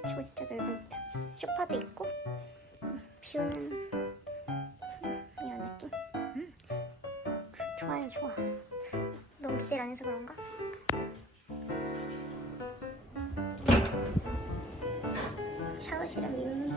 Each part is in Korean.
치고 진짜 넓습니다. 소파도 있고 뷰는 이런 느낌. 좋아요, 좋아. 너무 기대를 안 해서 그런가? 샤워실은 밋밋.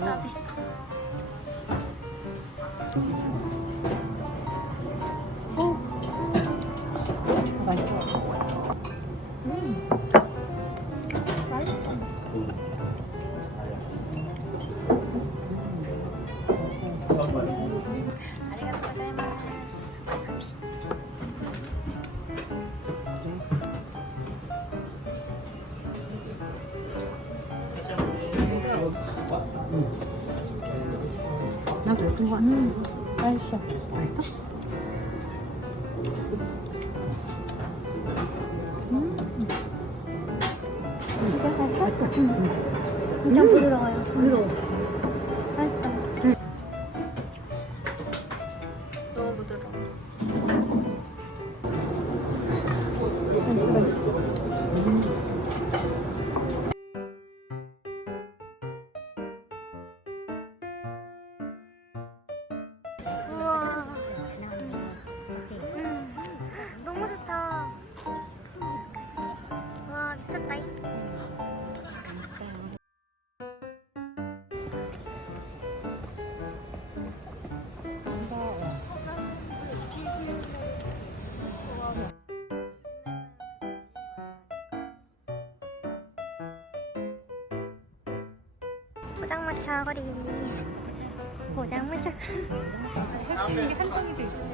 서비스. 맛있어. 맛있어. 아리가또 고자이마스. 와사비. 나도 예쁜 거 같아. 맛있어. 맛있어? 진짜 살짝? 진짜 부드러워요. 부드러워. 살짝. 너무 부드러워. 우와. 너무 좋다. 와, 미쳤다잉. 포장마차 거리. 포장마차. 이게 한정이 돼 있어.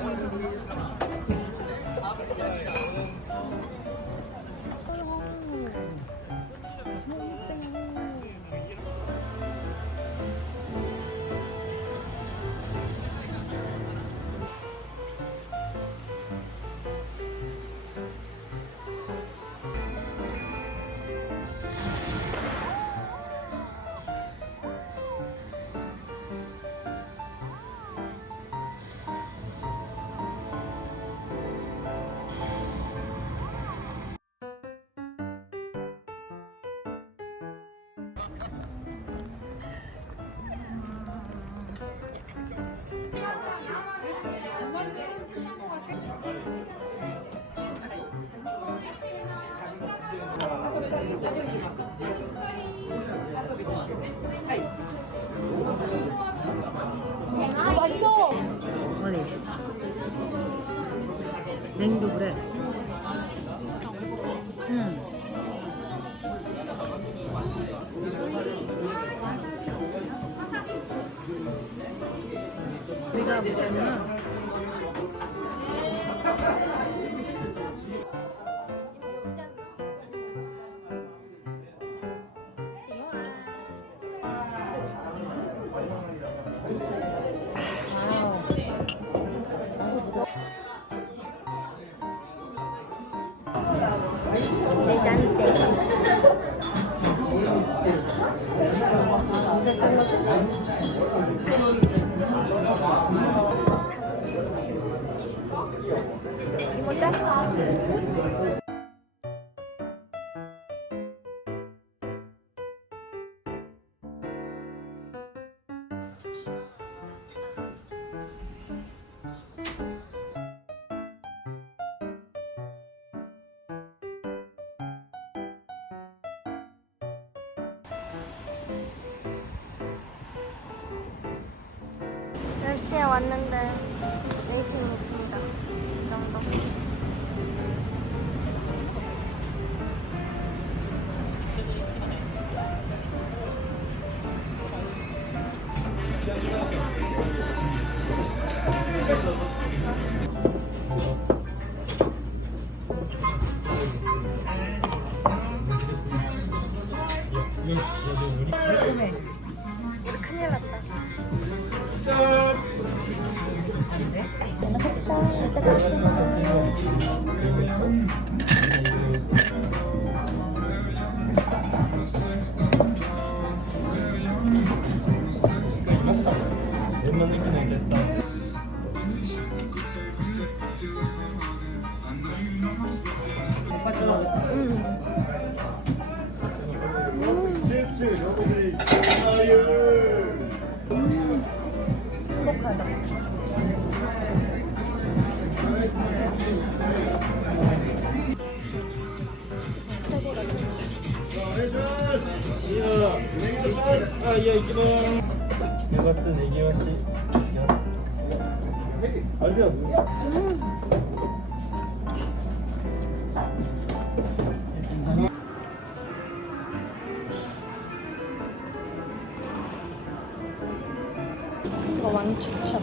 맛있어. 어디? 냉이도 그래. 우리가 볼 때는 내 짠째. 이모짜? 몇 시에 왔는데 웨이팅 루트입니다. 이 정도. 매콤해. 큰일 났다. 괜찮은데? 연락했을까? 오빠 좋아하겠다. 행복하다.あ、いや、行きます。10月ネギ押し。行きます。ありがとうございます。 이거 왕추천.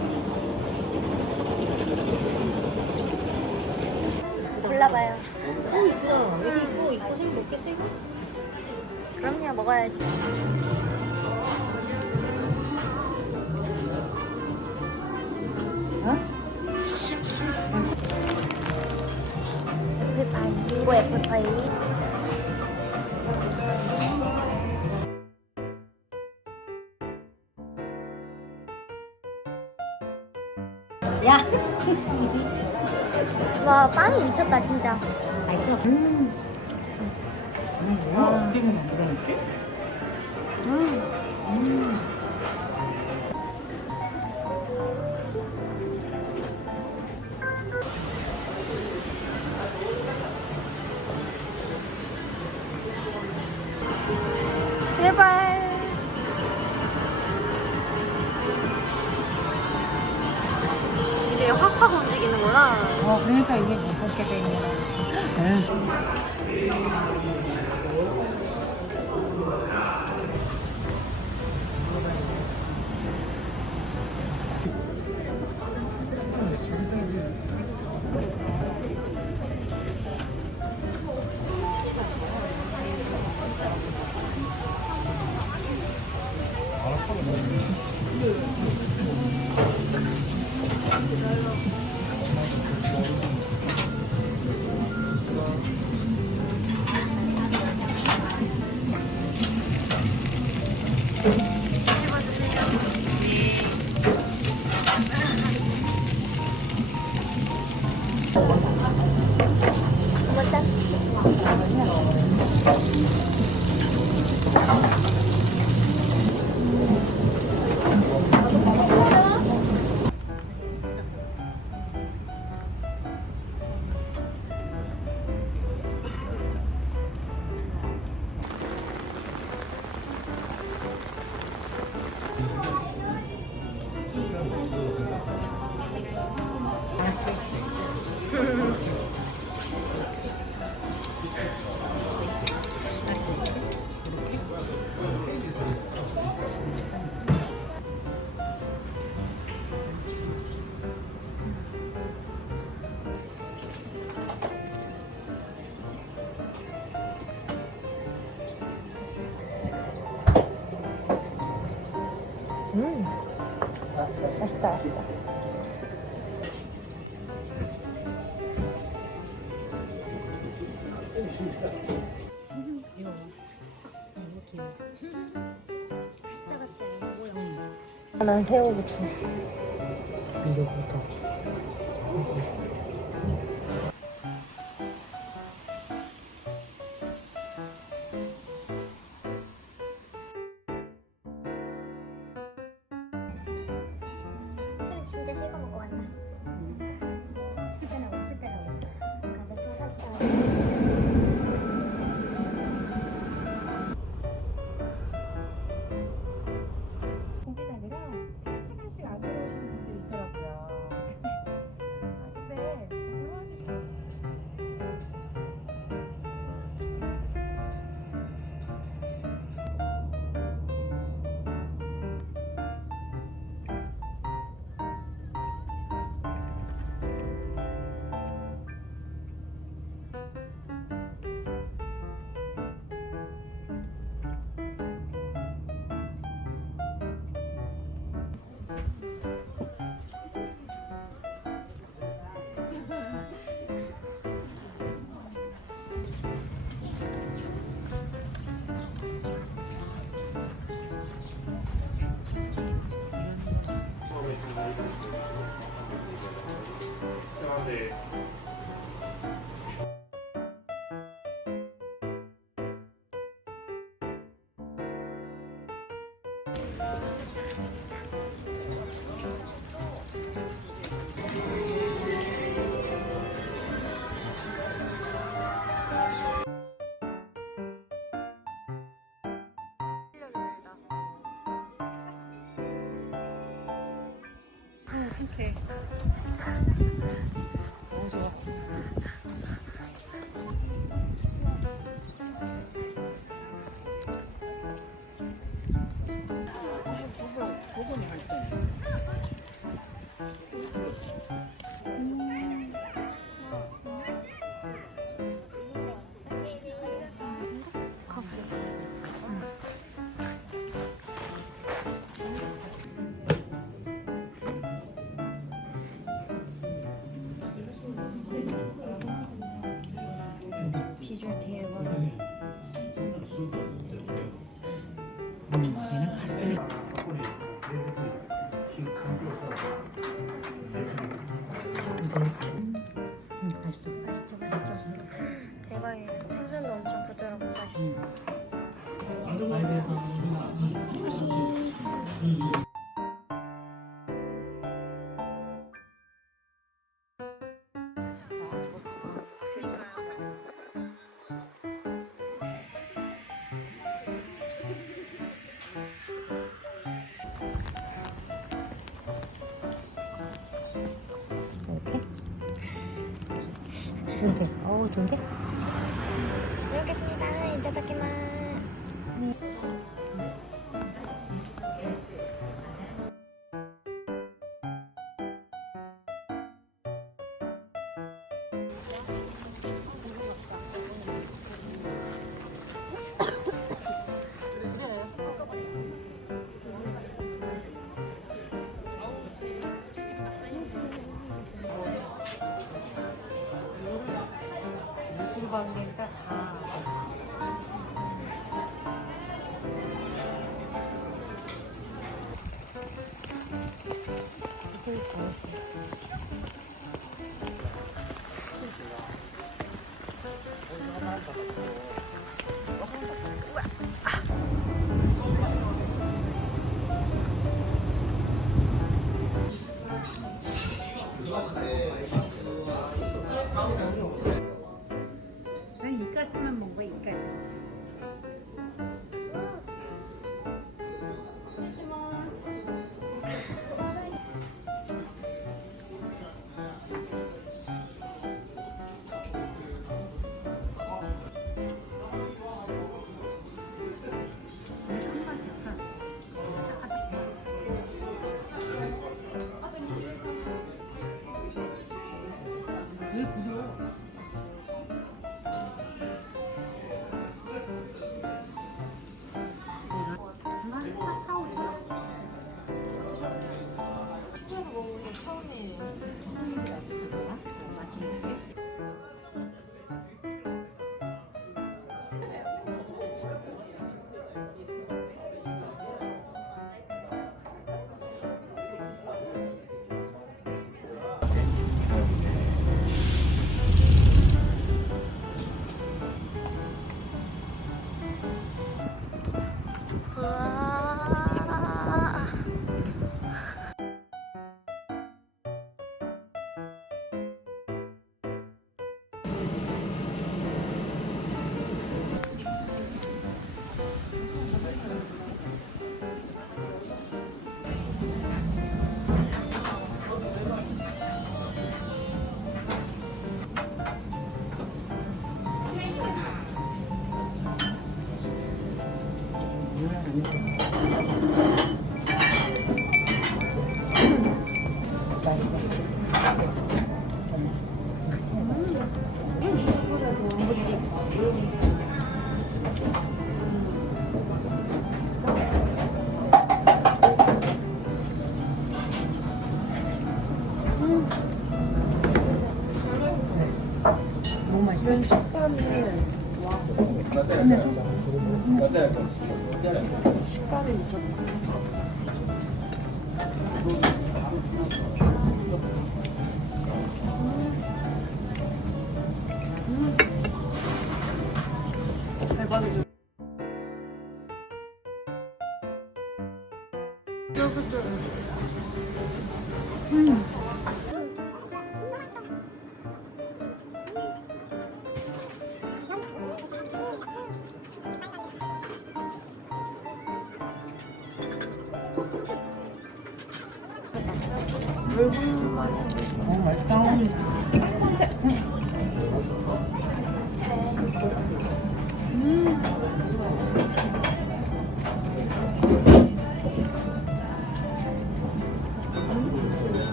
골라봐요. 있어. 여기 있고 지금 먹겠어 이거? 그럼요, 먹어야지. 어? 애플파이. 이거 애플파이. 야. 와, 빵이 미쳤다, 진짜. 맛있어. 뭐야? 어떻게 만들어놓게? 제발. 이게 확확 움직이는구나. 그러니까 이게 못 먹게 되는 거야. 맛있다, 맛있다. 난 새우부터. 이거부터. 술 진짜 실컷 먹고 왔나? 술 빼나고 있어. 그러니까 맥주 사시다. 고기다니라 1시간씩 안 들어오시는 분들이 있더라고요. 근데 들어와주시 상쾌해. 너무 좋아. 부분이 할 때. 비주얼 대박. 얘는 가슴이. 맛있어. 맛있죠, 맛있죠. 대박이에요. 생선도 엄청 부드럽고 맛있어. 맛이. 이렇게. 어우, 좋은데? 잘 먹겠습니다. 이따다키마스. 무술방이니까 다. 되게 잘했어. 난 이가스만 먹어, 이가스. 되게 부드러워. 우와. 너무 맛있어. 이런 식감이 식감이 미쳤다.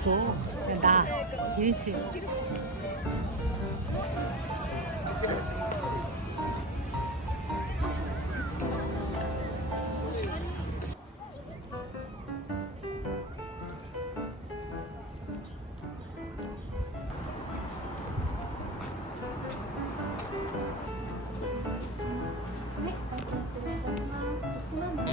없어. 나 1인치. 네, 失礼いたします。1万